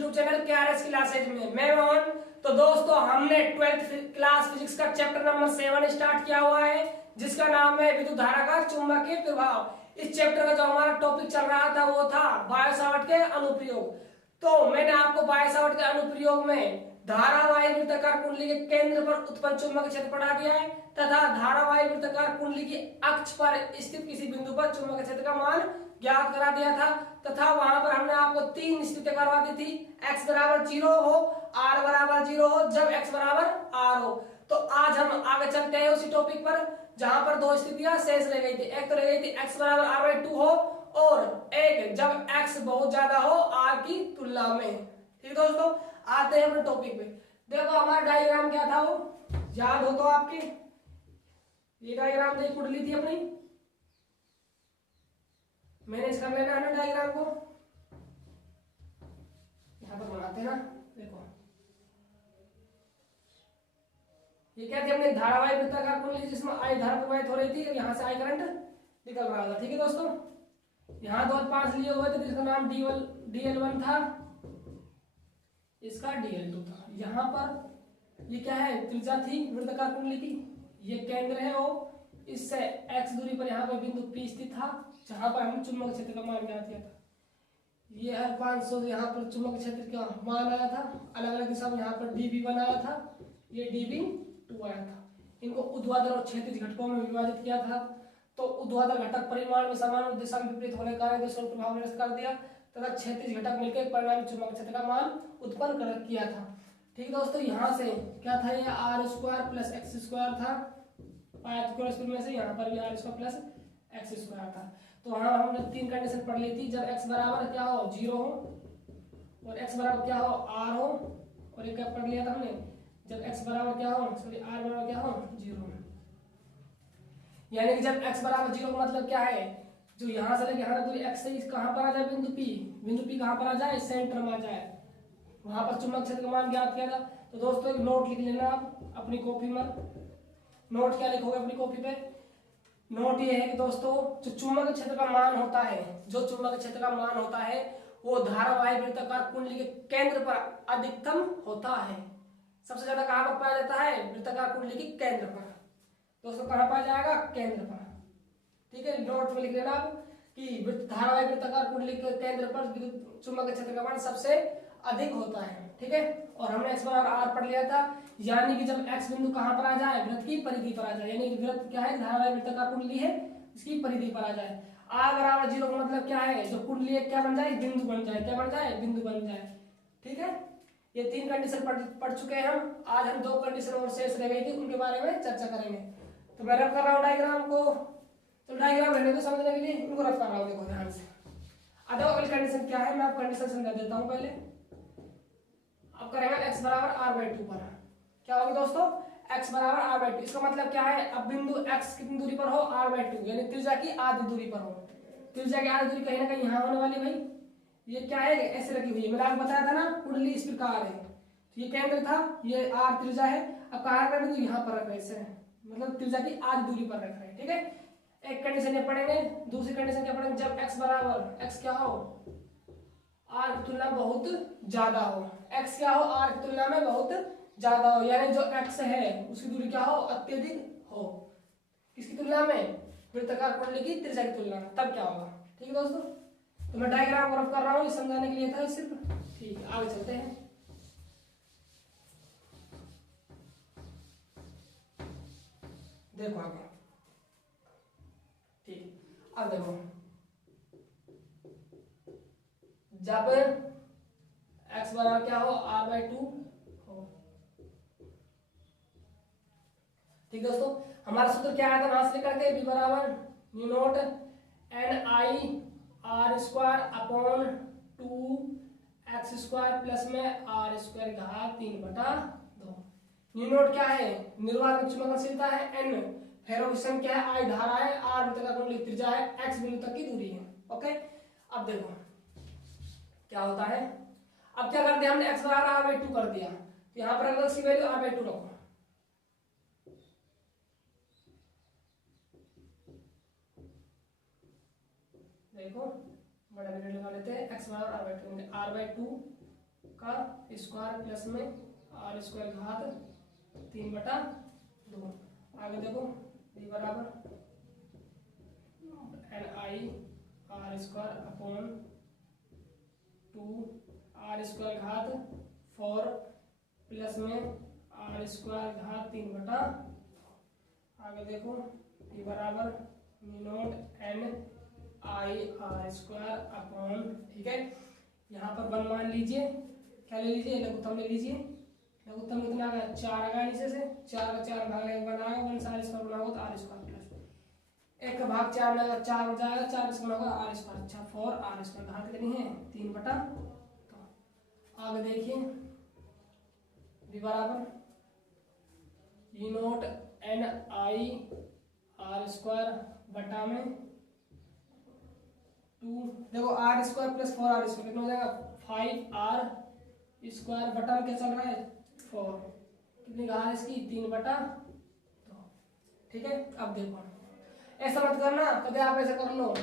YouTube channel KRS classes में मैं मोहन। तो दोस्तों हमने 12th क्लास फिजिक्स का चैप्टर नंबर 7 स्टार्ट किया हुआ है, जिसका नाम है विद्युत धारा का चुंबकीय प्रभाव। इस चैप्टर का जो हमारा टॉपिक चल रहा था वो था बायो सावर्ट के अनुप्रयोग। तो मैंने आपको बायो सावर्ट के अनुप्रयोग में धारावाही वृत्ताकार कुंडली के केंद्र पर उत्पन्न चुंबकीय क्षेत्र पढ़ा दिया है तथा धारावाही वृत्ताकार कुंडली की अक्ष पर स्थित किसी बिंदु पर चुंबकीय क्षेत्र का मान ज्ञात करा दिया था तथा वहां पर हमने आपको तीन स्थितियां करवा दी थी। x बराबर 0 हो, r बराबर 0 हो, जब x बराबर r हो। तो आज हम आगे चलते हैं उसी टॉपिक पर जहां पर दो स्थितियां शेष रह गई थी। एक तो रह गई थी x बराबर r/2 हो और एक जब x बहुत ज्यादा हो r की तुलना में। ठीक दोस्तों, आते हैं अपने टॉपिक पे। देखो हमारा डायग्राम क्या था, वो याद हो तो आपके, ये डायग्राम देख कुंडली थी अपनी, मैनेज कर लेना है ना डायग्राम को, यहां पर बनाते हैं ना। देखो ये क्या थी, हमने धारावाही वृत्ताकार कुंडली जिसमें I धारा प्रवाहित हो रही थी और यहां से I करंट निकल रहा था। ठीक है दोस्तों, यहां दो पांच लिए हुए थे जिसका नाम DL1 था, इसका DL2 था। यहां पर ये क्या है, त्रिज्या थी वृत्ताकार कुंडली की, ये केंद्र है वो, इससे x दूरी पर यहाँ पर बिंदु P स्थित था जहां पर हमने चुंबकीय क्षेत्र का मान ज्ञात किया था। ये है 500, यहाँ पर चुंबकीय क्षेत्र का मान आया था, अलग अलग दिशा में यहाँ पर dB1 आया था, ये dB2 आया था। इनको ऊर्ध्वाधर और क्षैतिज घटकों में विभाजित किया था। तो ऊर्ध्वाधर घटक परिमाण में समान दिशा में विपरीत होने के कारण दूसरे प्रभाव निरस्त कर दिया तथा क्षैतिज घटक मिलकर परिणामी चुंबकीय क्षेत्र का मान उत्पन्न किया था। ठीक दोस्तों, यहाँ से क्या था, ये r² प्लस x² था, पाइथागोरस में से यहाँ पर भी r² प्लस x² था। तो वहां हमने तीन कंडीशन पढ़ ली थी, जब x बराबर क्या हो 0 हो और x बराबर क्या हो r हो, और एक क्या पढ़ लिया था हमने, जब x बराबर क्या हो, सॉरी r बराबर क्या हो 0। यानी कि जब x बराबर 0 का मतलब क्या है, जो यहां से लेके यहां दूरी x से कहां पर आ जाए, बिंदु P कहां पर आ जाए, सेंटर में आ जाए, वहां पर चुंबकीय क्षेत्र का मान ज्ञात किया था। तो दोस्तों एक नोट लिख लेना आप अपनी कॉपी में। नोट क्या लिखोगे अपनी कॉपी पे, नोट ये है कि दोस्तों जो चुंबकीय क्षेत्र का मान होता है, जो चुंबकीय क्षेत्र का मान होता है वो धारावाही वृत्ताकार कुंडली के केंद्र पर अधिकतम होता है। सबसे ज्यादा कहां पर पाया जाता है, वृत्ताकार कुंडली के केंद्र पर। दोस्तों कहां पाया जाएगा, केंद्र पर। ठीक है, नोट में लिख लेना आप कि धारावाही वृत्ताकार कुंडली के केंद्र पर चुंबकीय क्षेत्र का मान सबसे अधिक होता है। ठीक है, और हमने x बराबर r पढ़ लिया था, यानी कि जब x बिंदु कहां पर आ जाए, वृत्त की परिधि पर आ जाए, यानी कि वृत्त क्या है, धारावाही वृत्ताकार कुंडली है, इसकी परिधि पर आ जाए। r बराबर 0 का मतलब क्या है, जो कुंडली है क्या बन जाए, बिंदु बन जाए, क्या बन जाए, बिंदु बन जाए। ठीक है, ये तीन कंडीशन पढ़ चुके हैं हम। आज हम दो कंडीशन और शेष रह गई थी, उनके बारे में चर्चा करेंगे। तो मैं रफ कर रहा हूँ डायग्राम को, तो डायग्राम रहने को समझने के लिए इनको रफ कर रहा हूँ, देखो ध्यान से। अब अगली कंडीशन क्या है, मैं आपको कंडीशन समझा देता हूँ पहले। अब करेंगे x बराबर r/2 पर, क्या होगी दोस्तों, x बराबर r/2। इसका मतलब क्या है, अब बिंदु x कितनी दूरी पर हो, r/2, यानी त्रिज्या की आधी दूरी पर हो। त्रिज्या की आधी दूरी कहीं ना कहीं यहाँ होने वाली भाई, ये क्या है, ऐसे रखी हुई है। मैंने आपको बताया था ना कुंडली इस प्रकार है, तो ये केंद्र था, ये r त्रिज्या है। अब कहाँ रख रहे हैं, यहाँ पर रख रहे हैं, मतलब त्रिज्या की आधी दूरी पर रख रहे हैं। ठीक है, एक कंडीशन ये पढ़ेंगे। दूसरी कंडीशन क्या पढ़ेंगे, जब x बराबर x क्या हो, r की तुलना में बहुत ज्यादा हो, x क्या हो, r की तुलना में बहुत ज्यादा हो, यानी जो x है उसकी दूरी क्या हो, अत्यधिक हो, किसकी तुलना में, वृत्ताकार कुंडली की त्रिज्या की तुलना में, तब क्या होगा। ठीक है दोस्तों, तो मैं डायग्राम रफ कर रहा हूँ, समझाने के लिए था सिर्फ। ठीक है, आगे चलते हैं। देखो आगे, ठीक, अब देखो जब x बराबर क्या हो, r/2 हो। ठीक दोस्तों, हमारा सूत्र क्या आया था, वहां से लेकर के b बराबर mu naught NI r² upon 2x² plus में r² घात 3/2। म्यू नॉट क्या है, निर्वात चुंबकशीलता है, n फेरोक्वेशन क्या है, I धारा है, r वृत्ताकार कुंडली त्रिज्या है, x बिंदु तक की दूरी है। ओके, अब देखो क्या होता है। अब क्या कर दिया हमने, x बराबर r/2 कर दिया, तो यहां पर अगर इसकी वैल्यू r/2 रखो। देखो बड़ा ब्रैकेट लगा लेते हैं, x बराबर r/2 r/2 का स्क्वायर प्लस में आर स्क्वायर घात 3/2। आगे देखो b बराबर NI r square upon 2 r square घात 4 प्लस में आर स्क्वायर घात 3/। आगे देखो b बराबर μ0 NI आर स्क्वायर अपॉन, ठीक है, यहाँ पर 1 मान लीजिए, क्या ले लीजिए, लघुत्तम ले लीजिए। लघुत्तम कितना आ गया, 4 आ गया नीचे से, 4 का 4 भाग लेंगे 1 आएगा, 1 से आर स्क्वायर बनाओगे तो आर स्क्वायर प्लस 1 का भाग 4 में 4 हो जाएगा, 4 से बनाओगे आर स्क्वायर। अच्छा 4 आर स्क्वायर घात कितनी है 3/। तो आगे देखिए b बराबर μ0 NI आर स्क्वायर बटा में 2, देखो r square plus 4 r square कितना हो जाएगा 5 आर स्क्वायर बटा में क्या चल रहा है 4, कितनी घात इसकी 3/। ठीक है, अब देखो ऐसा मत करना, कभी आप ऐसा कर लो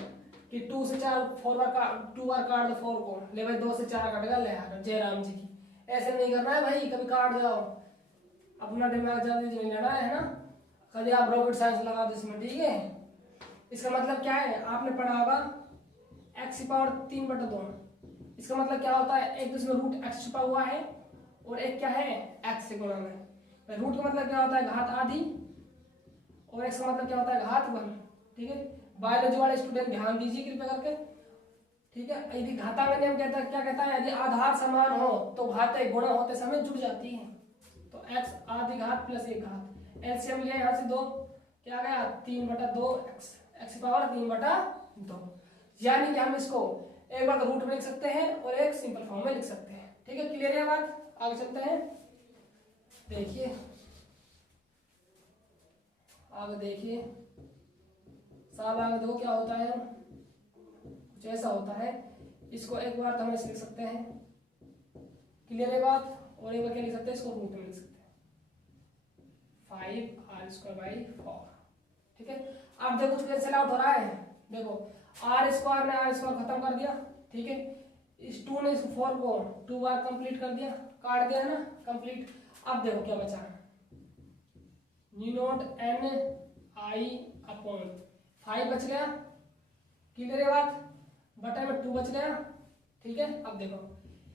कि 2 से 4 4 बार 2 बार काट दो 4 को, ले भाई 2 से 4 काटेगा ले यार जयराम जी की, ऐसे नहीं करना है भाई, कभी काट जाओ, अपना दिमाग जल्दी नहीं लड़ा है ना, कभी आप रॉकेट साइंस लगा दो इसमें, ठीक है। इसका मतलब क्या है, आपने पढ़ा होगा x की पावर 3/2, इसका मतलब क्या होता है, एक तो इसमें रूट x छुपा हुआ है और एक क्या है x से गुणा में। रूट का मतलब क्या होता है घात आधी और x का मतलब क्या होता है घात 1, ठीक है। बायोलॉजी वाले स्टूडेंट ध्यान दीजिए कृपया करके, ठीक है। यदि घातांक नियम कहता है, क्या कहता है, यदि आधार समान हो तो घातें गुणा होते समय जुड़ जाती है। तो x आधी घात प्लस 1 घात, एलसीएम लिया यहाँ से 2, क्या गया 3/2 x की पावर 3/2, यानी कि हम इसको एक बार रूट में लिख सकते हैं और एक सिंपल फॉर्म में लिख सकते हैं, ठीक है। क्लियर है बात, आगे चलते हैं। देखिए आगे देखिए साहब, आगे देखो क्या होता है, कुछ ऐसा होता है, इसको एक बार तो हम ऐसे लिख सकते हैं, क्लियर है बात, और एक बार क्या लिख सकते हैं, इसको रूट में लिख सकते हैं 5r²/4, ठीक है। अब देखो कुछ कैंसिल आउट हो रहा है, देखो आर स्क्वायर ने आर स्क्वायर खत्म कर दिया, ठीक है, इस 2 ने इस 4 को 2 बार कंप्लीट कर दिया, काट दिया है ना कंप्लीट। अब देखो क्या बचा, μ0 NI अपॉन 5 बच गया, क्लियर है बात, बटा में 2 बच गया, ठीक है। अब देखो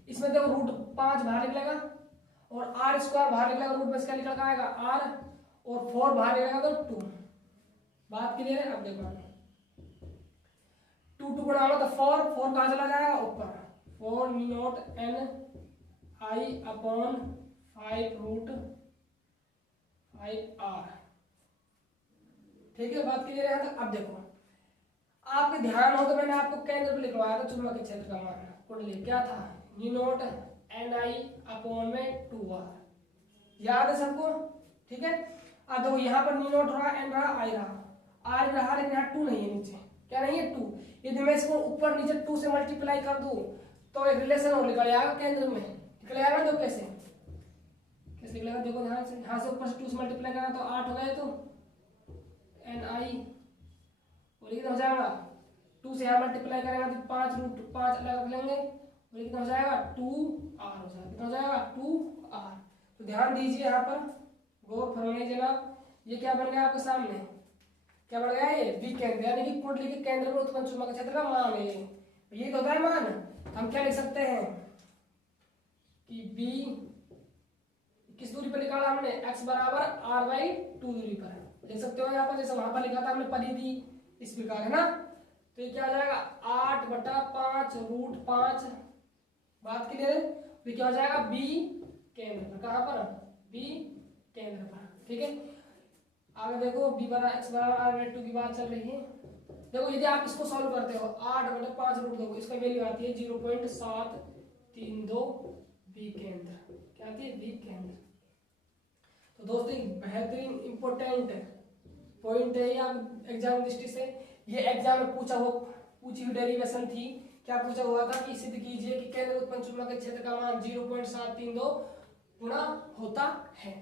इसमें देखो रूट 5 बाहर निकलेगा और आर स्क्वायर बाहर निकलेगा, रूट में से क्या निकल कर आएगा r, और 4 बाहर निकलेगा तो 2, बात क्लियर है। अब देखो 2 गुणा होगा तो 4 कहाँ चला जाएगा ऊपर, 4 μ0 NI अपॉन 5√5r, ठीक है, बात क्लियर है। अब देखो आपके ध्यान हो तो मैंने आपको केंद्र पे लिखवाया था चुंबकीय क्षेत्र का मान, कुंडली क्या था μ0 NI अपॉन में 2r, याद है सबको, ठीक है। अब देखो यहाँ पर μ0 रहा, n रहा, I रहा, r रहा, लेकिन यहाँ 2 नहीं है, नीचे क्या नहीं है 2, यदि मैं इसको ऊपर नीचे 2 से मल्टीप्लाई कर दूं तो एक रिलेशन और निकल आएगा केंद्र में, निकल आएगा, तो कैसे कैसे निकलेगा, देखो ध्यान से, यहाँ से ऊपर से 2 से मल्टीप्लाई करना तो 8 हो गए, तो NI और ये हो जाएगा 2 से यहाँ मल्टीप्लाई करेंगे तो 5√5 अलग रख लेंगे और ये कितना हो जाएगा 2r हो जाएगा, कितना हो जाएगा 2r। तो ध्यान दीजिए यहाँ पर, गौर फरमाइए जनाब, ये क्या बन गया आपके सामने, क्या बढ़ गया ये बी केंद्र, यानी कि कुंडली के केंद्र में उत्पन्न चुंबकीय क्षेत्र का मान है, ये तो होता है मान। हम क्या लिख सकते हैं कि बी किस दूरी पर निकाला हमने, x बराबर r/2 दूरी पर, देख सकते हो यहाँ पर, जैसे वहां पर लिखा था हमने परिधि इस प्रकार है ना, तो ये क्या आ जाएगा 8/5√5, बात क्लियर है। तो क्या हो जाएगा बी केंद्र पर, कहां पर बी केंद्र पर, ठीक है। आगे देखो b बराबर x बराबर r/2 की बात चल रही है, देखो यदि आप इसको सॉल्व करते हो 8/5 देखो इसका वैल्यू आती है 0.732 बी केंद्र, क्या आती है बी केंद्र। तो दोस्तों एक बेहतरीन इंपॉर्टेंट पॉइंट है आप एग्जाम दृष्टि से, ये एग्जाम में पूछी हुई डेरिवेशन थी, क्या पूछा हुआ था कि सिद्ध कीजिए कि केंद्र उत्पन्न चुंबकीय क्षेत्र का मान 0.732 गुना होता है,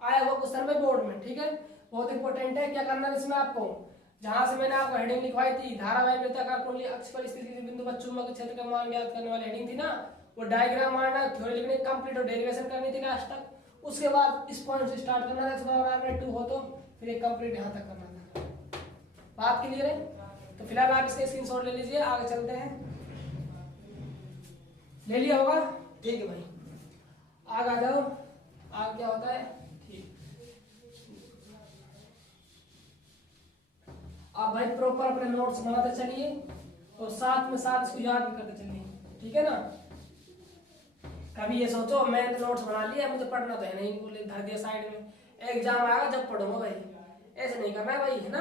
आया हुआ क्वेश्चन में बोर्ड में, ठीक है, बहुत इंपॉर्टेंट है। क्या करना है इसमें आपको, जहां से मैंने आपको हेडिंग लिखवाई थी धारावाही वृत्ताकार कुंडली अक्ष पर स्थित किसी बिंदु पर चुंबकीय क्षेत्र का मान ज्ञात करने वाली हेडिंग थी ना, वो डायग्राम मारना, थ्योरी लिखनी कंप्लीट और डेरिवेशन करनी थी लास्ट तक। उसके बाद इस पॉइंट से स्टार्ट करना था, 2 हो तो फिर एक कंप्लीट यहाँ तक करना था। बात क्लियर है? तो फिलहाल आप इसके स्क्रीनशॉट ले लीजिए, आगे चलते हैं। ले लिया होगा? ठीक है भाई, आगे आ जाओ। आगे क्या होता है? ठीक, आप भाई प्रॉपर अपने नोट्स बनाते चलिए और साथ में साथ इसको याद भी करते चलिए, ठीक है ना? कभी ये सोचो मैंने तो नोट्स बना लिया, मुझे पढ़ना तो है नहीं, बोले धर दिया साइड में, एग्जाम आएगा जब पढ़ूंगा भाई। ऐसे नहीं करना है भाई, है ना?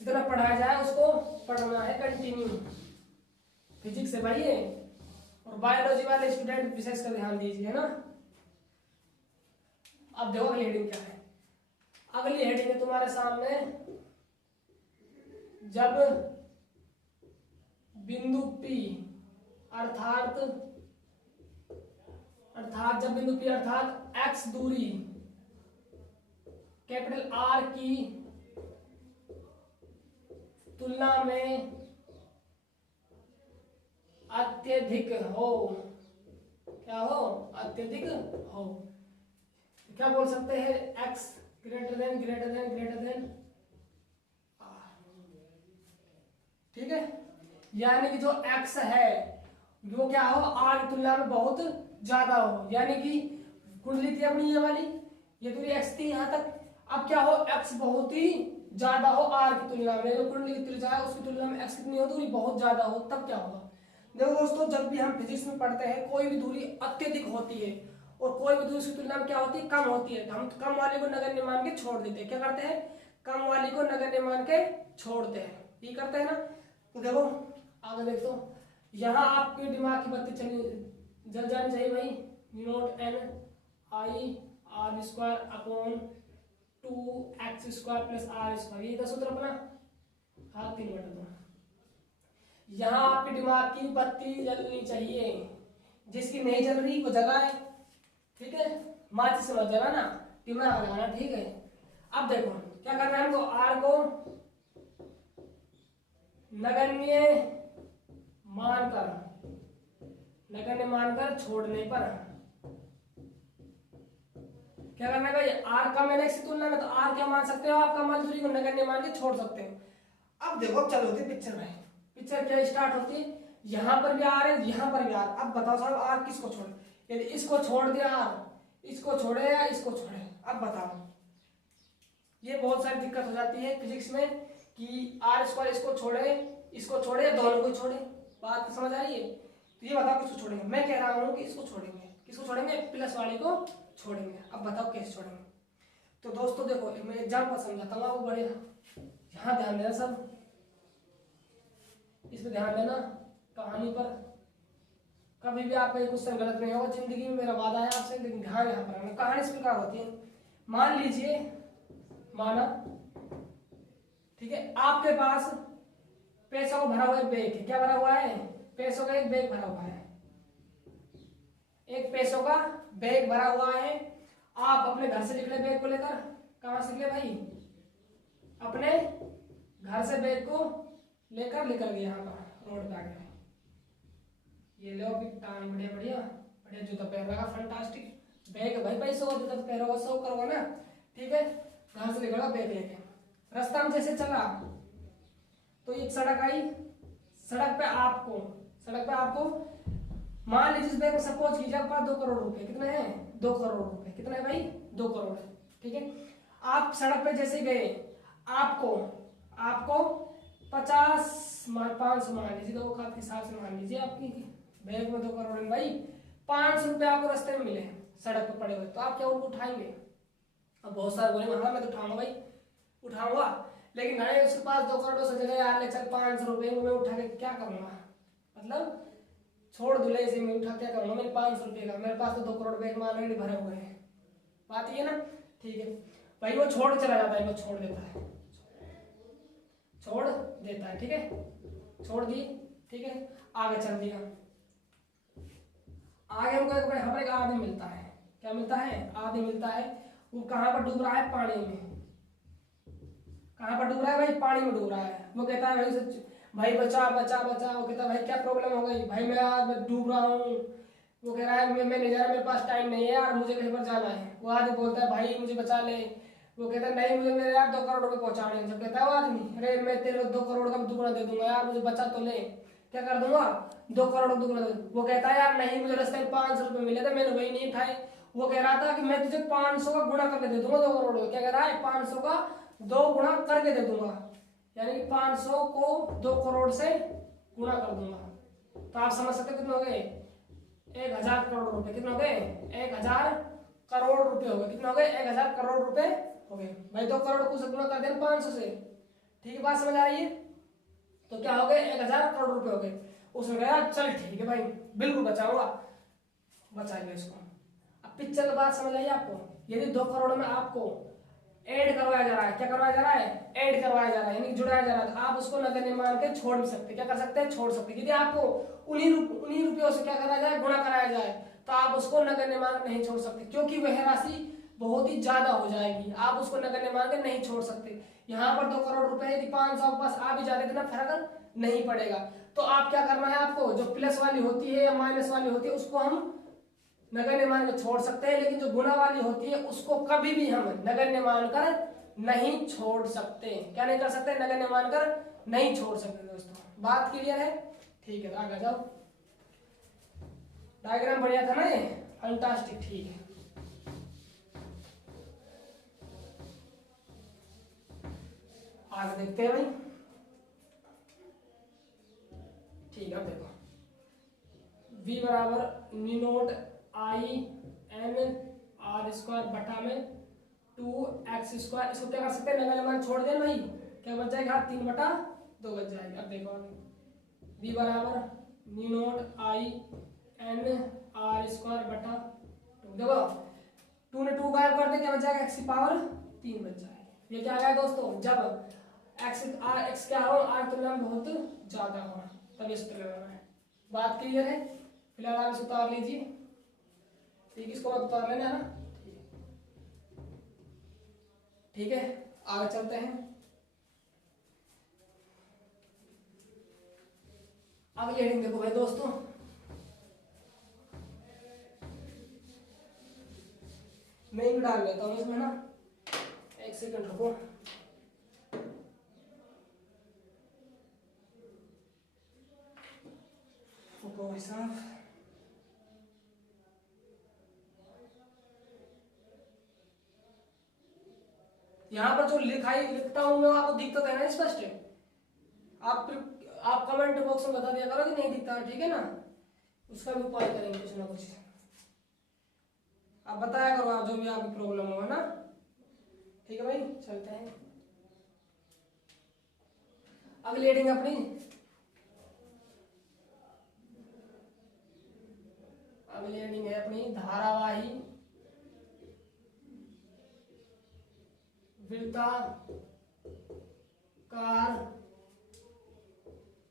जितना पढ़ाया जाए उसको पढ़ना है कंटिन्यू। फिजिक्स से भाई है, और बायोलॉजी वाले स्टूडेंट विशेष कर ध्यान दीजिए, है ना? अब देखो अगली हेडिंग क्या है। अगली हेडिंग है तुम्हारे सामने, जब बिंदु P अर्थात जब बिंदु P अर्थात x दूरी कैपिटल R की तुलना में अत्यधिक हो, क्या हो? अत्यधिक हो। क्या बोल सकते हैं? x ग्रेटर देन ठीक है, यानी कि जो x है वो क्या हो? r की तुलना में बहुत ज्यादा हो, यानी कि कुंडली थी अपनी ये वाली, ये दूरी x थी यहाँ तक। अब क्या हो? x बहुत ही ज्यादा हो r की तुलना में, जो कुंडली की त्रिज्या है उसकी तुलना में x कितनी हो? दूरी बहुत ज्यादा हो, तब क्या होगा? देखो दोस्तों, जब भी हम फिजिक्स में पढ़ते हैं कोई भी दूरी अत्यधिक होती है और कोई भी दूरी उसकी तुलना में क्या होती है? कम होती है, तो हम कम वाले को नगण्य मान के छोड़ देते हैं। क्या करते हैं? कम वाली को नगण्य मान के छोड़ते हैं, ये करते हैं ना? तो देखो आगे देखो, यहाँ आपके दिमाग की बत्ती जल जानी चाहिए भाई। Note n i r square upon 2x square plus r square, ये था सूत्र अपना। हाथ 3 बटा 2। यहाँ आपके दिमाग की बत्ती जलनी चाहिए, जिसकी नहीं जल रही वो जलाए, ठीक है? माचिस से मत जलाना, दिमाग लगाना, ठीक है? अब देखो क्या करना है हमको, r को नगण्य मानकर छोड़ने पर क्या करना है भाई? r कम है x की तुलना में, तो r क्या मान सकते हो? आप कम वाली दूरी को नगण्य मान के छोड़ सकते हो। अब देखो चलो होती पिक्चर में, पिक्चर क्या स्टार्ट होती है? यहाँ पर भी r है, यहाँ पर भी r। अब बताओ साहब r किसको छोड़े? यदि इसको छोड़ दिया r, इसको छोड़े या इसको छोड़े? अब बताओ, ये बहुत सारी दिक्कत हो जाती है फिजिक्स में कि r स्क्वायर इसको छोड़े या दोनों को छोड़े। बात समझ आ रही है? तो ये बताओ किसको छोड़ेंगे? मैं कह रहा हूँ कि इसको छोड़ेंगे। किसको छोड़ेंगे? प्लस वाले को छोड़ेंगे। अब बताओ कैसे छोड़ेंगे? तो दोस्तों देखो, मैं एग्जाम्पल समझाता हूँ आपको, बढ़िया यहाँ ध्यान देना सब, इस पर ध्यान देना कहानी पर। कभी भी आपका ये क्वेश्चन गलत नहीं होगा जिंदगी में, मेरा वादा है आपसे, लेकिन ध्यान यहाँ पर रखना। कहानी इस प्रकार होती है, मान लीजिए, माना ठीक है, आपके पास पैसों का भरा हुआ एक बैग है। क्या भरा हुआ है? पैसों का एक बैग भरा हुआ है। एक पैसों का बैग भरा हुआ है। आप अपने घर से निकले बैग को लेकर। कहाँ से निकले भाई? अपने घर से बैग को लेकर निकल गए, यहाँ पर रोड पे आ गए। ये लो अभी टाइम, बढ़िया बढ़िया बढ़िया, जूता पहन रखा, फैंटास्टिक बैग है भाई, पैसों का जूता पहन होगा, शो करोगा ना, ठीक है? घर से निकला बैग लेके, रास्ता में जैसे चला तो एक सड़क आई। सड़क पे आपको मान लीजिए इस बैग में सपोज कीजिए आपके पास 2 करोड़ रुपए। कितने हैं? 2 करोड़ रुपए। कितने भाई? 2 करोड़, ठीक है? आप सड़क पे जैसे गए, आपको 500 मान लीजिए, तो खाद के हिसाब से मान लीजिए, आपकी बैग में 2 करोड़ है भाई, 500 रुपए आपको रास्ते में मिले सड़क पे पड़े हुए, तो आप क्या उनको उठाएंगे? अब बहुत सारे बोलेंगे हाँ मैं तो उठाऊंगा भाई, उठाऊंगा, लेकिन नहीं, उसके पास 2 करोड़ से जगह यार, चल 500 रुपए मैं उठा के क्या करूंगा? मतलब छोड़ दूल्हे इसे, मैं उठा क्या करूंगा? मेरे 500 रुपये का, मेरे पास तो 2 करोड़ बैग में ऑलरेडी भरे हुए हैं। बात ये ना, ठीक है भाई? वो छोड़ चला जाता है, वो छोड़ देता है, ठीक है? छोड़ दी, ठीक है? आगे चल दिया, आगे हमको हमारे एक आदमी मिलता है। क्या मिलता है? आदमी मिलता है। वो कहाँ पर डूब रहा है? पानी में। कहाँ पर डूब रहा है भाई? पानी में डूब रहा है। वो कहता है भाई भाई बचा बचा बचा। वो कहता भाई क्या प्रॉब्लम हो गई भाई, मैं डूब रहा हूँ। वो कह रहा है मैं नहीं जा रहा, मेरे पास टाइम नहीं है यार, मुझे कहीं पर जाना है। वो आदमी बोलता है भाई मुझे बचा ले। वो कहता है नहीं, मुझे मेरे यार 2 करोड़ रुपए पहुंचाने हैं। जब कहता है वो आदमी अरे मैं तेरे को 2 करोड़ का दुगना दे दूंगा यार, मुझे बचा तो ले। क्या कर दूंगा, 2 करोड़ का दुगना दे दूंगा। वो कहता है यार नहीं, मुझे रास्ते में 500 रुपये मिले थे, मैंने वही नहीं उठाए। वो कह रहा था कि मैं तुझे 500 का गुणा करके दे दूंगा 2 करोड़ का। क्या कह रहा है, 500 का 2 गुणा करके दे दूंगा, यानी कि 500 को 2 करोड़ से गुणा कर दूंगा। तो आप समझ सकते कितने हो गए, 1000 करोड़ रुपए। कितने हो गए, 1000 करोड़ रुपए हो गए। कितने हो गए, 1000 करोड़ रुपए हो गए। भाई 2 करोड़ को से गुणा कर देना 500 से। ठीक है, बात समझ आ रही है। तो क्या हो गए, 1000 करोड़ रुपए हो गए। उसने कहा चल ठीक है भाई, बिल्कुल बचाऊंगा, बचा लिया इसको। अब पिक्चर की बात समझ आई आपको। यदि 2 करोड़ में आपको ऐड करवाया जा रहा है, क्या करवाया जा रहा है, ऐड करवाया जा रहा है, यानी जुड़ाया जा रहा है, तो आप उसको नगण्य मान के छोड़ भी सकते। क्या कर सकते हैं, छोड़ सकते। यदि आपको उन्हीं रुपयों से क्या कराया जाए, गुणा कराया जाए, तो आप उसको नगण्य मान के नहीं छोड़ सकते, क्योंकि वह राशि बहुत ही ज्यादा हो जाएगी। आप उसको नगण्य मान के नहीं छोड़ सकते। यहाँ पर 2 करोड़ रुपए यदि 500 के पास आ भी जाते इतना फर्क नहीं पड़ेगा। तो आप क्या करना है, आपको जो प्लस वाली होती है या माइनस वाली होती है उसको हम नगण्य मान में छोड़ सकते हैं, लेकिन जो गुणा वाली होती है उसको कभी भी हम नगण्य मानकर नहीं छोड़ सकते। क्या नहीं कर सकते, नगण्य मानकर नहीं छोड़ सकते। दोस्तों बात क्लियर है, ठीक है आगे जाओ। डायग्राम बढ़िया था ना ये, फैंटास्टिक, ठीक है। आगे देखते हैं भाई। ठीक है, अब देखो v बराबर mu naught I N r square बटा में 2x स्क्वायर। इसको क्या कर सकते हैं, नगण्य मान छोड़ देना भाई, क्या बच जाएगा, 3/2 बच जाएगा। अब देखो आगे v बराबर mu naught I N r square बटा 2। देखो 2 ने 2 गायब कर दे, क्या बच जाएगा, x की पावर 3 बच जाएगा। ये क्या आया दोस्तों, जब x क्या हो, r तुलना में बहुत ज्यादा हो, तब इस तरह लगाना है। बात क्लियर है। फिलहाल आप इसे उतार लीजिए, ठीक, इसको मत उतार लेना है ना, ठीक है। आगे चलते हैं। अगली हेडिंग देखो भाई दोस्तों, मैं भी डाल लेता हूँ इसमें ना, 1 सेकंड रुको। भाई साहब, यहाँ पर जो लिखता हूँ मैं, आपको दिखता तो है ना स्पष्ट है। आप कमेंट बॉक्स में बता दिया करो कि नहीं दिखता, ठीक है ना, उसका भी उपाय करेंगे कुछ ना कुछ। आप बताया करो आप जो भी आपकी प्रॉब्लम हो ना, ठीक है भाई। चलते हैं अगली हेडिंग अपनी। अगली हेडिंग है अपनी धारावाही वृत्ताकार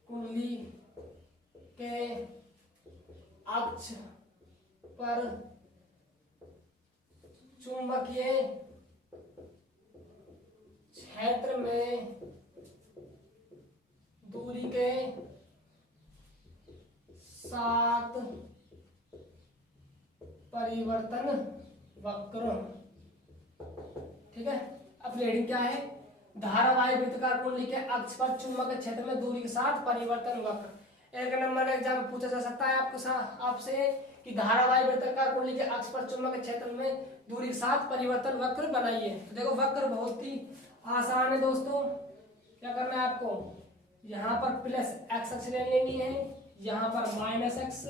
कुंडली के अक्ष पर चुंबकीय क्षेत्र में दूरी के साथ परिवर्तन वक्र। ठीक है, अब हेडिंग क्या है, धारावाही वृत्ताकार कुंडली के अक्ष पर चुंबकीय क्षेत्र में दूरी के साथ परिवर्तन वक्र। एक नंबर का एग्जाम पूछा जा सकता है आपसे कि धारावाही वृत्ताकार कुंडली के अक्ष पर चुंबकीय क्षेत्र में दूरी के साथ परिवर्तन वक्र बनाइए। तो देखो वक्र बहुत ही आसान है दोस्तों। क्या करना है आपको, यहाँ पर प्लस एक्स अक्ष लेनी है, यहाँ पर माइनस एक्स,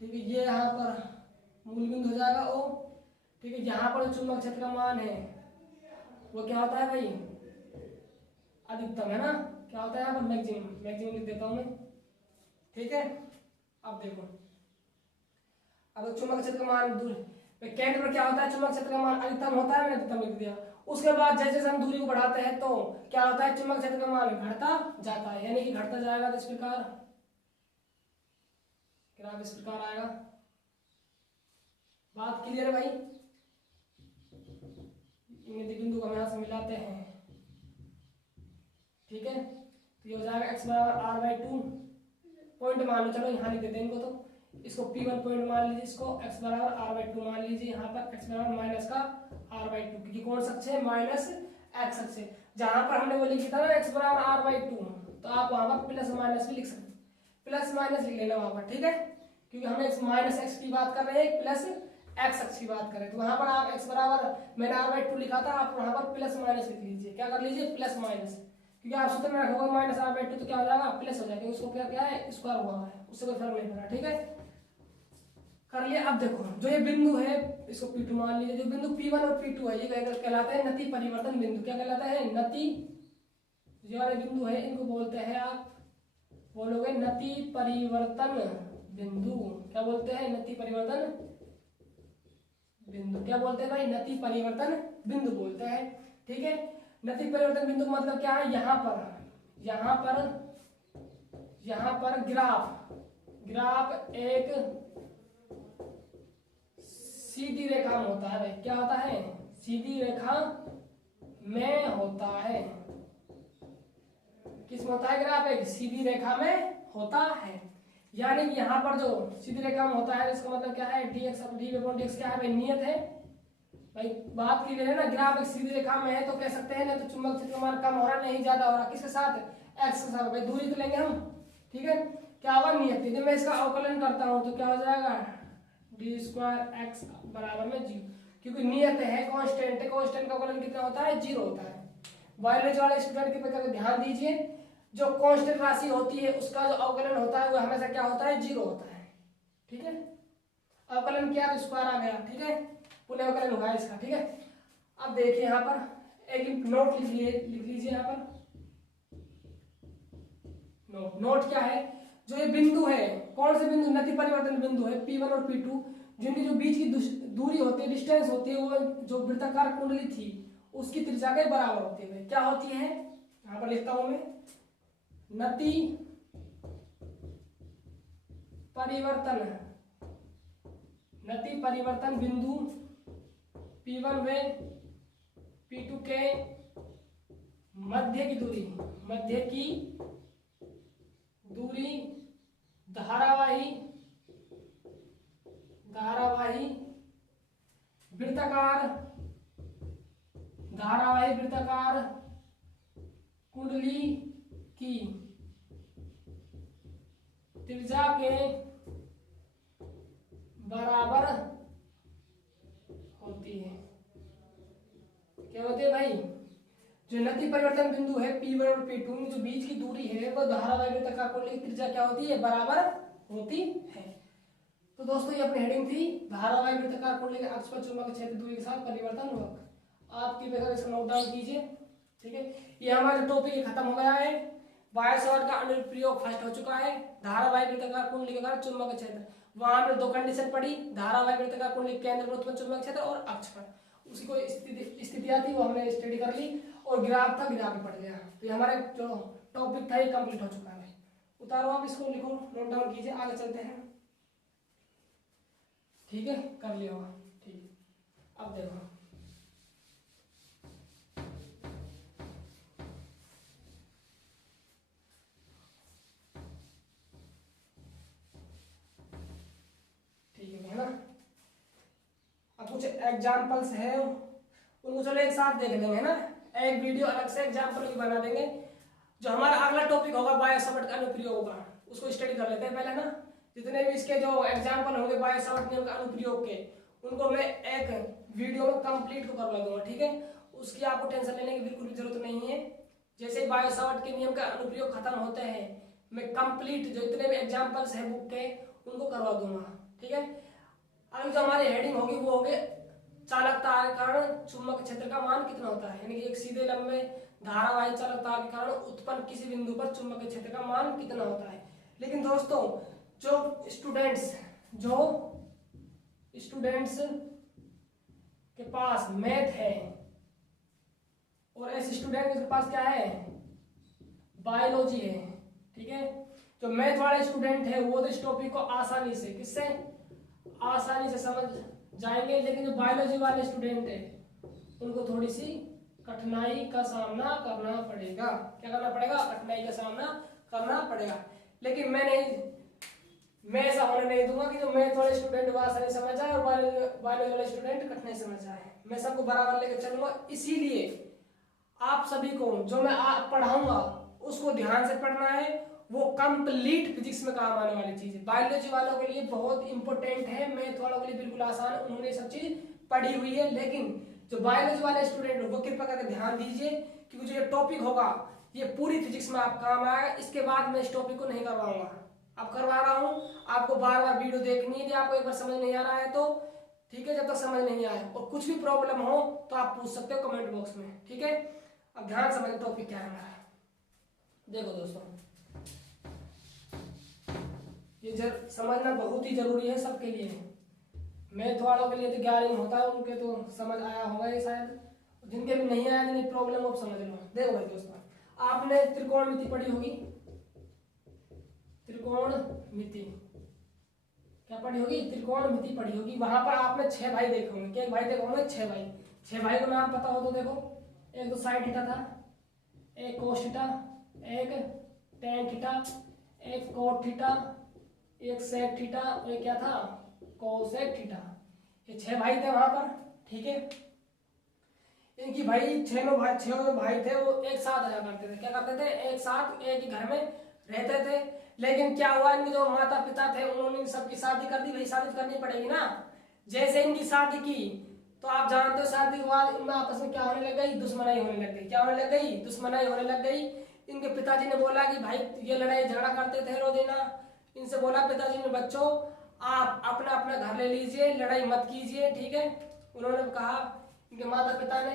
ठीक है, ये यहाँ पर मूल बिंदु हो जाएगा ओ। ठीक है, यहाँ पर चुंबक क्षेत्र का मान है वो क्या होता है भाई, अधिकतम है ना, क्या होता है यहाँ पर मैक्सिमम लिख देता हूँ मैं। ठीक है, अब देखो, अब चुंबक क्षेत्र का मान दूर केंद्र पर क्या होता है, चुंबक क्षेत्र का मान अधिकतम होता है, मैंने अधिकतम लिख दिया। उसके बाद जैसे जैसे हम दूरी को बढ़ाते हैं तो क्या होता है, चुंबक क्षेत्र का मान घटता जाता है, यानी कि घटता जाएगा। तो इस प्रकार ग्राफ इस प्रकार आएगा। बात क्लियर है भाई। बिंदु को हम यहाँ से मिलाते हैं, ठीक है। तो ये हो जाएगा x बराबर r/2 पॉइंट मान लो, चलो यहाँ लिख देते हैं इनको, तो इसको P1 पॉइंट मान लीजिए, इसको x बराबर r/2 मान लीजिए, यहाँ पर x बराबर माइनस का r/2, क्योंकि कौन सा अक्ष है, माइनस x अक्ष है। जहाँ पर हमने वो लिखा था ना x बराबर r/2, तो आप वहाँ पर प्लस माइनस भी लिख सकते हैं, प्लस माइनस लिख लेना वहाँ पर, ठीक है, क्योंकि हमें माइनस x की बात कर रहे हैं, प्लस x अक्ष की बात करें, तो वहाँ पर आप x बराबर मैंने r/2 लिखा था, आप वहाँ पर प्लस माइनस लिख लीजिए, क्या कर लीजिए, प्लस माइनस, क्योंकि आप सूत्र में रखोगे माइनस r/2 तो क्या हो जाएगा, प्लस हो जाएगा, उसको क्या क्या है, स्क्वायर हुआ है, उससे कोई फर्क नहीं पड़ा, ठीक है, कर लिया। अब देखो जो ये बिंदु है इसको P2 मान लीजिए, जो बिंदु P1 और P2 है ये कहलाता है नति परिवर्तन बिंदु, क्या कहलाता है, नति, जो वाले बिंदु है इनको बोलते हैं, आप बोलोगे नति परिवर्तन बिंदु, क्या बोलते हैं, नति परिवर्तन बिंदु, क्या बोलते हैं भाई, नति परिवर्तन बिंदु बोलते हैं, ठीक है। नति परिवर्तन बिंदु का मतलब क्या है, यहाँ पर ग्राफ एक सीधी रेखा में होता है, क्या होता है, सीधी रेखा में होता है, किस में होता है, ग्राफ एक सीधी रेखा में होता है, यानी कि यहाँ पर जो सीधी रेखा में होता है इसका मतलब क्या है, dx क्या है भाई, नियत है भाई, बात की गई ना, ग्राफ एक सीधी रेखा में है तो कह सकते हैं ना, तो चुंबक क्षेत्र का मान कम हो रहा नहीं ज्यादा हो रहा, किसके साथ, x के साथ, भाई दूरी तो लेंगे हम, ठीक है, क्या होगा, नियत, यदि मैं इसका अवकलन करता हूँ तो क्या हो जाएगा, d² बराबर में 0, क्योंकि नियत है, कांस्टेंट है, कांस्टेंट का अवकलन कितना होता है, 0 होता है। बायोलॉजी वाले स्टूडेंट के प्रकार ध्यान दीजिए, जो कांस्टेंट राशि होती है उसका जो अवकलन होता है वो हमेशा क्या होता है, 0 होता है, ठीक है, अवकलन किया तो स्क्वायर आ गया, ठीक है, पुनः अवकलन हुआ इसका, ठीक है। अब देखिए यहाँ पर एक नोट लिख लीजिए यहाँ पर, नोट क्या है, जो ये बिंदु है, कौन से बिंदु, नति परिवर्तन बिंदु है P1 और P2, जिनकी जो बीच की दूरी होती है, डिस्टेंस होती है, वो जो वृत्ताकार कुंडली थी उसकी त्रिज्या के बराबर होती है, क्या होती है, यहाँ पर लिखता हूं मैं, नति परिवर्तन बिंदु P1 व P2 के मध्य की दूरी धारावाही वृत्ताकार कुंडली की त्रिज्या के बराबर होती है, क्या होती है भाई, जो नति परिवर्तन बिंदु है P1 और P2 में जो बीच की दूरी है वो धारावाही वृत्ताकार कुंडली की त्रिज्या क्या होती है, बराबर होती है। तो दोस्तों ये अपनी हेडिंग थी, धारावाही वृत्ताकार कुंडली के अक्ष पर चुंबकीय क्षेत्र दूरी के साथ परिवर्तन हुआ, आपकी वजह इसको नोट डाउन कीजिए, ठीक है। ये हमारा टॉपिक खत्म हो गया है, बायो सावर्ट का अनुप्रयोग फर्स्ट हो चुका है, धारावाही वृत्ताकार कुंडली के कारण चुंबकीय क्षेत्र, वहां हमने 2 कंडीशन पढ़ी, धारावाही वृत्ताकार कुंडली केंद्र पर उत्पन्न चुंबकीय क्षेत्र और अक्ष पर उसकी कोई स्थितियां थी वो हमने स्टडी कर ली, और ग्राफ था, ग्राफ भी पढ़ लिया, तो ये हमारे जो टॉपिक था ये कंप्लीट हो चुका है। उतारो आप इसको, लिखो, नोट डाउन कीजिए, आगे चलते हैं, ठीक है, कर लिया होगा, ठीक है। अब देखो है ना, अब कुछ एग्जांपल्स है उनको चलो एक साथ देख लेंगे ना, एक वीडियो अलग से एग्जांपल की बना देंगे, जो हमारा अगला टॉपिक होगा बायो सावर्ट का अनुप्रयोग का, उसको स्टडी कर लेते हैं पहले ना, जितने भी इसके जो एग्जांपल होंगे बायो सावर्ट नियम का अनुप्रयोग के, उनको मैं एक वीडियो में कंप्लीट को करवा दूंगा, ठीक है, उसकी आपको टेंशन लेने की बिल्कुल भी जरूरत नहीं है, जैसे बायो सावर्ट के नियम का अनुप्रयोग खत्म होते हैं मैं कंप्लीट जो इतने भी एग्जांपल्स है बुक के उनको करवा दूंगा, ठीक है। अभी जो हमारी हेडिंग होगी वो होगी चालक तार के कारण चुंबक क्षेत्र का मान कितना होता है, यानी कि एक सीधे लंबे धारावाही चालक तार के कारण उत्पन्न किसी बिंदु पर चुंबकीय क्षेत्र का मान कितना होता है। लेकिन दोस्तों जो स्टूडेंट्स के पास मैथ है और ऐसे स्टूडेंट के पास क्या है, बायोलॉजी है, ठीक है, जो मैथ वाले स्टूडेंट है वो तो इस टॉपिक को आसानी से समझ जाएंगे, लेकिन जो बायोलॉजी वाले स्टूडेंट है उनको थोड़ी सी कठिनाई का सामना करना पड़ेगा। क्या करना पड़ेगा? कठिनाई का सामना करना पड़ेगा। लेकिन मैं ऐसा होने नहीं दूंगा कि जो मैथ वाले स्टूडेंट आसानी नहीं समझ जाए और बायोलॉजी वाले स्टूडेंट कठिनाई समझ जाए। मैं सबको बराबर लेकर चलूंगा। इसीलिए आप सभी को जो मैं पढ़ाऊंगा उसको ध्यान से पढ़ना है। वो कंप्लीट फिजिक्स में काम आने वाली चीज है। बायोलॉजी वालों के लिए बहुत इंपॉर्टेंट है, मैथ वालों के लिए बिल्कुल आसान है, उन्होंने सब चीज पढ़ी हुई है। लेकिन जो बायोलॉजी वाले स्टूडेंट वो कृपया करके ध्यान दीजिए, क्योंकि जो ये टॉपिक होगा ये पूरी फिजिक्स में आप काम आएगा। इसके बाद मैं इस टॉपिक को नहीं करवाऊंगा, अब करवा रहा हूँ। आपको बार बार वीडियो देखनी है, आपको एक बार समझ नहीं आ रहा है तो ठीक है, जब तक समझ नहीं आए और कुछ भी प्रॉब्लम हो तो आप पूछ सकते हो कमेंट बॉक्स में, ठीक है। अब ध्यान समझ टॉपिक क्या है हमारा। देखो दोस्तों, ये समझना बहुत ही जरूरी है सबके लिए। मैथ वालों के लिए तो ज्ञान होता है, उनके तो समझ आया होगा ये शायद, जिनके भी नहीं आया जिन्हें प्रॉब्लम हो समझ लो। देखो भाई दोस्तों, आपने त्रिकोणमिति पढ़ी होगी, त्रिकोणमिति क्या पढ़ी होगी? त्रिकोणमिति पढ़ी होगी। वहां पर आपने 6 भाई देखे होंगे। क्या भाई देखे होंगे? 6 भाई। 6 भाई को नाम पता हो तो देखो, एक तो साइन थीटा था, एक कोस थीटा, एक टेन थीटा, एक कोट थीटा, एक सेक थीटा और एक क्या था? Cosec theta. ये 6 भाई थे वहां पर, ठीक है। इनकी भाई छह भाई थे, वो एक साथ रहा करते थे। क्या करते थे? एक साथ एक ही घर में रहते थे। लेकिन क्या हुआ, इनके जो माता पिता थे उन्होंने सबकी शादी कर दी। भाई शादी करनी पड़ेगी ना। जैसे इनकी शादी की तो आप जानते हो शादी के बाद इनमें आपस में क्या होने लग गई? दुश्मनाई होने लग गई। क्या होने लग गई? दुश्मनाई होने लग गई। इनके पिताजी ने बोला कि भाई ये लड़ाई झगड़ा करते थे रोजीना। इनसे बोला पिताजी ने, बच्चों आप अपना अपना घर ले लीजिए, लड़ाई मत कीजिए, ठीक है। उन्होंने कहा, इनके माता पिता ने,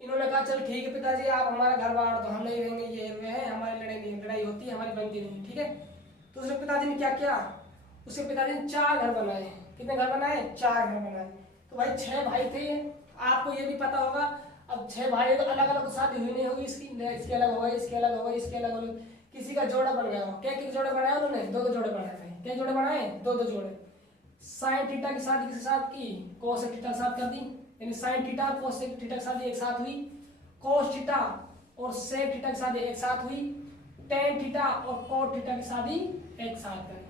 इन्होंने कहा चल ठीक है पिताजी, आप हमारा घर बाहर तो हम नहीं रहेंगे, ये है हमारी लड़ाई होती है, हमारी बनती नहीं, ठीक है। तो उसके पिताजी ने क्या किया? उसके पिताजी ने 4 घर बनाए। कितने घर बनाए? 4 घर बनाए। तो भाई 6 भाई थे ये। आपको ये भी पता होगा, अब 6 भाई तो अलग अलग शादी हुई नहीं होगी, इसकी अलग हो गई, इसकी अलग हो गई, इसकी अलग हो गई, किसी का जोड़ा बन गया हो। क्या कितने जोड़े बनाए उन्होंने? 2 जोड़े बनाए थे। क्या जोड़े बनाए? 2 जोड़े। साइन थीटा की शादी किसके साथ की? कोसेक थीटा के साथ कर दी। यानी साइन थीटा और कोसेक थीटा की शादी एक साथ हुई। कोस थीटा और सेक थीटा की शादी एक साथ हुई। टेन थीटा और कोट थीटा की शादी एक साथ करी।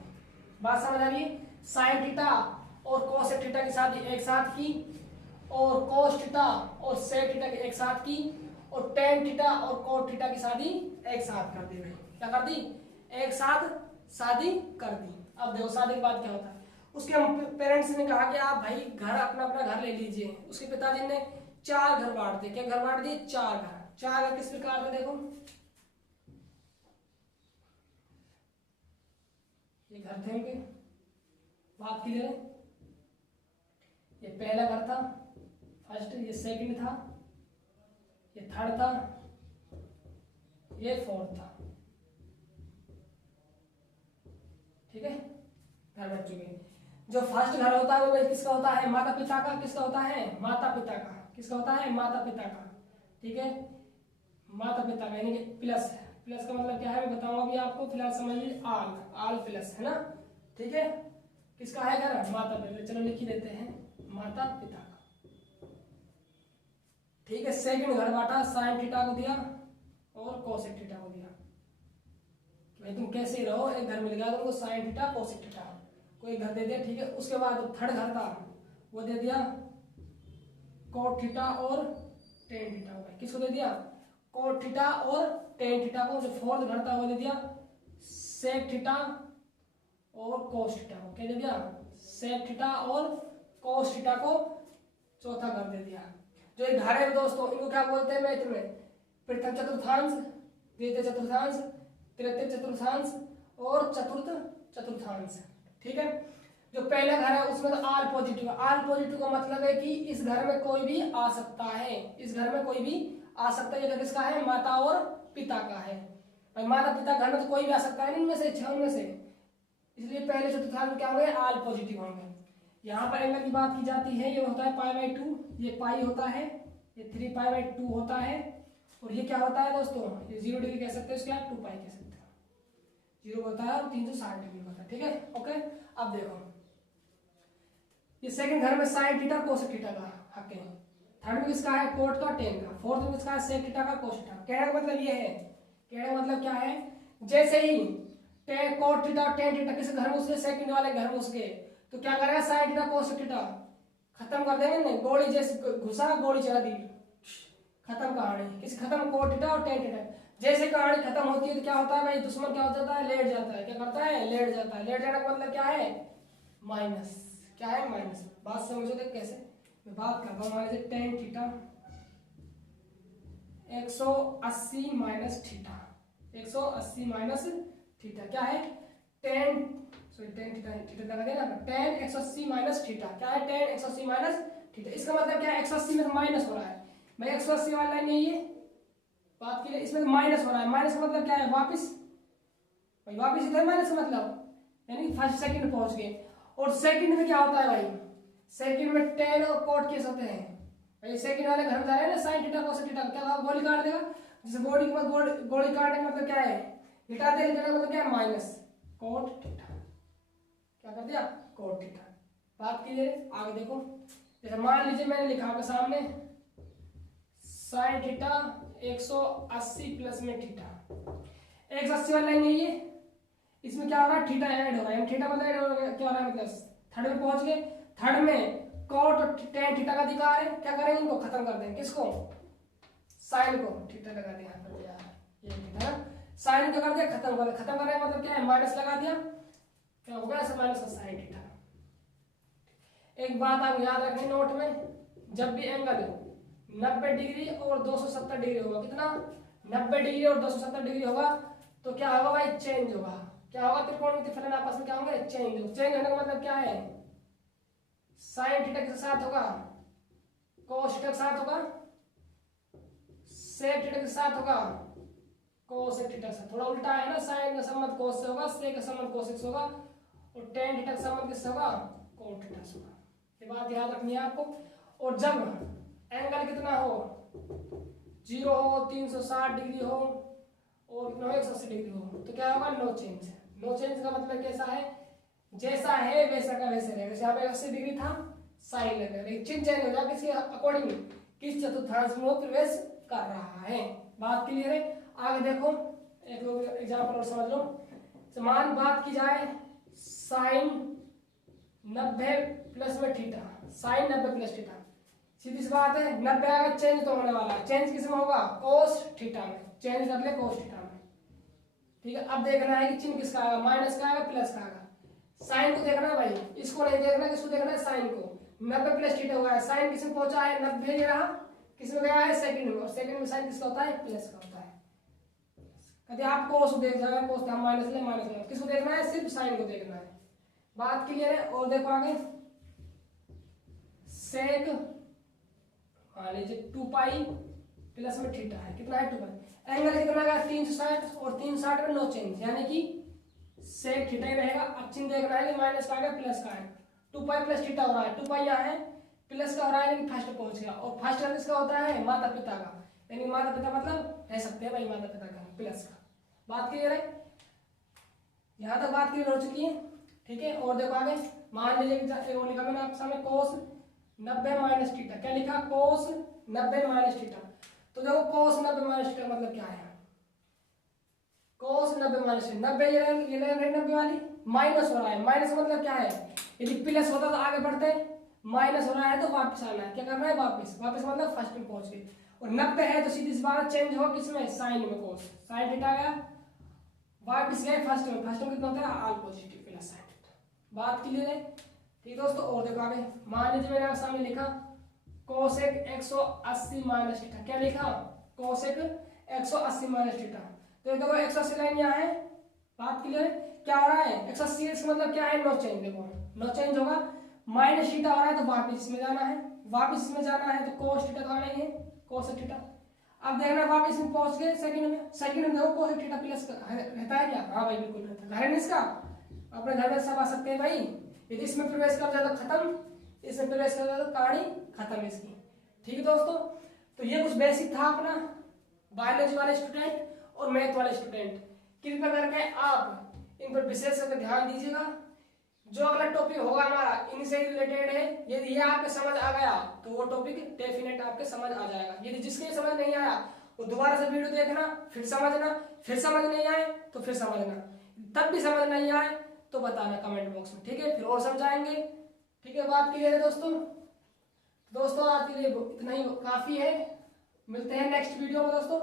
बात समझ आ रही है? साइन थीटा और कोसेक थीटा की शादी एक साथ की, और कोस थीटा और सेक थीटा की एक साथ की, और टेन थीटा और कोट थीटा की शादी एक साथ कर दी। भाई क्या कर दी? एक साथ शादी कर दी। अब देखो शादी के बाद क्या होता है। उसके पेरेंट्स ने कहा कि आप भाई घर अपना अपना घर ले लीजिए। उसके पिताजी ने 4 घर बांट दिए। क्या घर बांट दिए? 4 घर। 4 घर किस प्रकार थे? देखो ये घर थे उनके, बात क्लियर है? ये पहला घर था, फर्स्ट, ये सेकंड था, ये थर्ड था, ये फोर्थ था, ठीक है। घर बन चुके। जो फर्स्ट घर होता है वो किसका होता है? माता पिता का। किसका होता है? माता पिता का। किसका होता है? माता पिता का, ठीक है। माता पिता का, यानी कि प्लस। प्लस का मतलब क्या है मैं बताऊंगा अभी आपको, फिलहाल समझिए। आल प्लस है ना, ठीक है। किसका है घर? माता पिता। चलो लिख ही देते हैं, माता पिता का, ठीक है। सेकंड घर बांटा, साइन थीटा को दिया और कोसेक थीटा को दिया। भाई तुम कैसे रहो, एक घर मिल गया तुमको, साइन थीटा कोसेक थीटा, कोई घर दे दिया, ठीक है। उसके बाद थर्ड घर था वो दे दिया कोट थीटा और टेन थीटा को। किसको दे दिया? कोट थीटा और टेन थीटा को। जो फोर्थ घर था वो दे दिया सेक थीटा और कोस थीटा को। क्या दे दिया? सेक थीटा और कोस थीटा को चौथा घर दे दिया। जो ये घर है दोस्तों, इनको क्या बोलते हैं मैथ में? प्रथम चतुर्थांश, द्वितीय चतुर्थांश, तृतीय चतुर्थांश और चतुर्थ चतुर्थांश, ठीक है। जो पहला घर है उसमें तो आल पॉजिटिव है। आल पॉजिटिव का मतलब है कि इस घर में कोई भी आ सकता है। इस घर में कोई भी आ सकता है। ये घर किसका है? माता और पिता का है। भाई माता पिता घर में तो कोई भी आ सकता है इनमें से, 6 में से, इसलिए पहले चतुर्थांश में क्या होंगे? आल पॉजिटिव होंगे। यहाँ पर एंगल की बात की जाती है, ये होता है π/2, ये पाई होता है, ये 3π/2 होता है, और ये क्या होता है दोस्तों? ये 0 डिग्री कह सकते हैं, इसको आप 2π कह सकते हैं। 0 होता है और 360 डिग्री होता है, ठीक है, ओके। अब देखो ये सेकंड घर में साइन थीटा कोसेक थीटा का हक है। थर्ड में किसका है कोट का टेन का, फोर्थ में किसका है सेक थीटा का कोस थीटा। कहने का मतलब ये है, कहने का मतलब क्या है, जैसे ही tan cot theta tan theta किसी घर में उसके सेकंड वाले घर में उसके तो क्या करेगा साइन थीटा कोस थीटा खत्म कर देंगे ना, गोली जैसे घुसा गोली चला दी, खत्म कहानी, किसी खत्म कोट थीटा और टेन थीटा। जैसे कहानी खत्म होती है तो क्या होता है भाई, दुश्मन क्या हो जाता है, लेट जाता है। क्या करता है, लेट जाता है। लेट जाने का मतलब क्या है, माइनस, क्या है माइनस। बात समझोगे कैसे, मैं बात करता हूँ। मान लीजिए tan theta 180 minus theta, 180 minus theta क्या है, ten sorry tan theta theta लगा देना, टेन 180 माइनस थीटा क्या है, टेन 180 माइनस थीटा। इसका मतलब क्या है, 180 में माइनस हो रहा है भाई, 180 वाला लाइन है ये बात के लिए, इसमें माइनस हो रहा है। माइनस का मतलब क्या है, वापस भाई, वापस इधर माइनस का मतलब यानी फर्स्ट सेकंड पहुंच गए। और सेकंड में क्या होता है भाई, सेकंड में टेन और कोट केस होते हैं भाई। सेकंड वाले घर में जा रहे हैं ना, साइन थीटा कोस थीटा क्या गोली काट देगा, जैसे बॉडी के बाद गोली काटने का मतलब क्या है, हिटा दे देने का मतलब क्या है, माइनस कोट थीटा। क्या कर दिया, कोट थीटा। बात कीजिए आगे देखो, जैसे मान लीजिए मैंने लिखा आपके सामने साइन थीटा 180 प्लस में थीटा, 180 वाला लाइन है ये, इसमें क्या हो रहा है, थीटा ऐड हो रहा है। थीटा मतलब ऐड हो रहा है, क्या हो रहा है मतलब थर्ड में पहुंच गए। थर्ड में कोट और टेन थीटा का अधिकार है, क्या करेंगे इनको खत्म कर देंगे, किसको, साइन को, थीटा लगा दिया यहाँ पर यार, ये थीटा साइन क्या कर दिया, खत्म कर दिया। खत्म करने का मतलब क्या है, माइनस लगा दिया, क्या हो गया ऐसे माइनस का साइन थीटा। एक बात आप याद रखें नोट में, जब भी एंगल 90 डिग्री और 270 डिग्री होगा, कितना 90 डिग्री और 270 डिग्री होगा तो क्या होगा भाई, चेंज होगा। क्या होगा, त्रिकोणमितीय फलन आपस में क्या होंगे, चेंज। चेंज होने का मतलब क्या है, साइन थीटा के साथ होगा, कोस थीटा के साथ होगा, सेक थीटा के साथ होगा, कोसेक थीटा के साथ। थोड़ा उल्टा है ना, साइन का संबंध कोस से होगा, सेक का संबंध कोसेक से होगा, और टेन थीटा का संबंध किससे होगा, कोट थीटा से होगा। ये बात याद रखनी है आपको। और जब एंगल कितना हो, 0 हो, 360 डिग्री हो और 180 डिग्री हो तो क्या होगा, नो चेंज। नो चेंज का मतलब कैसा है, जैसा है वैसा का वैसे रहेगा। जैसे यहाँ पे 80 डिग्री था, साइन लगेगा, लेकिन चिन्ह चेंज हो जाएगा किसके अकॉर्डिंग, किस चतुर्थांश में वो प्रवेश कर रहा है। बात क्लियर है। आगे देखो एक दो एग्जाम्पल और समझ लो। समान बात की जाए साइन 90 प्लस में थीटा, साइन 90 प्लस थीटा, सीधी सी बात है 90 आएगा, चेंज तो होने वाला है। चेंज किस में होगा, कोस थीटा में, चेंज कर ले कोस थीटा में। ठीक है, अब देखना है कि चिन्ह किसका आएगा, माइनस का आएगा प्लस का आएगा। साइन को देखना है भाई, इसको नहीं देखना, किसको देखना है, साइन को। 90 प्लस थीटा हुआ है, साइन किसमें पहुंचा है, 90 ये रहा, किसमें गया है, सेकंड में, और सेकंड में साइन किसका होता है, प्लस का होता है। कभी आप कोस देख जाएगा, कोस हम माइनस ले, माइनस ले, किसको देखना है, सिर्फ साइन को देखना है। बात क्लियर है। और देखो आगे सेक मान लीजिए 2 पाई प्लस में थीटा है, कितना है 2 पाई, एंगल कितना है 360 और 360 में नो चेंज, यानी कि सेक थीटा ही रहेगा। अब चिन्ह देखना है कि माइनस का है प्लस का है, 2 पाई प्लस थीटा हो रहा है, 2 पाई यहाँ है, प्लस का हो रहा है लेकिन फर्स्ट पहुंच गया। और फर्स्ट का किसका होता है, माता पिता का, यानी माता पिता मतलब कह सकते हैं भाई माता पिता का प्लस का। बात क्लियर है, यहाँ तक बात क्लियर हो चुकी है। ठीक है, और देखो आगे मान लीजिए लिखा मैंने आपके सामने कोस 90 माइनस थीटा, क्या लिखा, कोस 90 माइनस थीटा। तो देखो कोस 90 माइनस थीटा मतलब क्या है, कोस 90 माइनस 90 ये 90 वाली माइनस हो रहा है। माइनस मतलब क्या है, यदि प्लस होता तो आगे बढ़ते, माइनस हो रहा है तो वापस आना है। क्या करना है, वापस, वापस मतलब फर्स्ट में पहुंच गए। और 90 है तो सीधी सी बात चेंज हो किसमें, साइन में, कोस साइन थीटा गया, वापस गए फर्स्ट में, फर्स्ट में कितना होता है, all positive plus sine theta. बात क्लियर है। ठीक दोस्तों, और देखो आगे मान लीजिए मैंने सामने लिखा कोसेक 180 माइनस थीटा, क्या लिखा, कोसेक 180 माइनस थीटा। तो देखो 180 लाइन यहाँ है, बात क्लियर है। क्या हो रहा है, 180 इसका मतलब क्या है, नो चेंज। देखो नो चेंज होगा, माइनस थीटा हो रहा है तो वापस इसमें जाना है, वापस इसमें जाना है तो कोस थीटा तो आना ही है, कोसेक थीटा। अब देखना वापस में पहुंच गए सेकंड में, सेकंड में देखो कोसेक थीटा प्लस रहता है क्या, हाँ भाई बिल्कुल रहता है। घर है इसका, अपने घर में सब आ सकते हैं भाई। यदि इसमें प्रवेश कर जाए तो खत्म, इसमें प्रवेश कर जाए तो कहानी खत्म इसकी। ठीक है दोस्तों, तो ये कुछ बेसिक था अपना बायोलॉजी वाले स्टूडेंट और मैथ वाले स्टूडेंट। कृपया करके आप इन पर विशेष करके ध्यान दीजिएगा। जो अगला टॉपिक होगा हमारा इनसे रिलेटेड है, यदि ये आपके समझ आ गया तो वो टॉपिक डेफिनेट आपके समझ आ जाएगा। यदि जिसके समझ नहीं आया वो दोबारा से वीडियो देखना, फिर समझना, फिर समझ नहीं आए तो फिर समझना, तब भी समझ नहीं आए तो बताना कमेंट बॉक्स में, ठीक है, फिर और समझाएंगे। ठीक है, बात क्लियर है दोस्तों? दोस्तों आज के लिए इतना ही काफी है, मिलते हैं नेक्स्ट वीडियो में दोस्तों।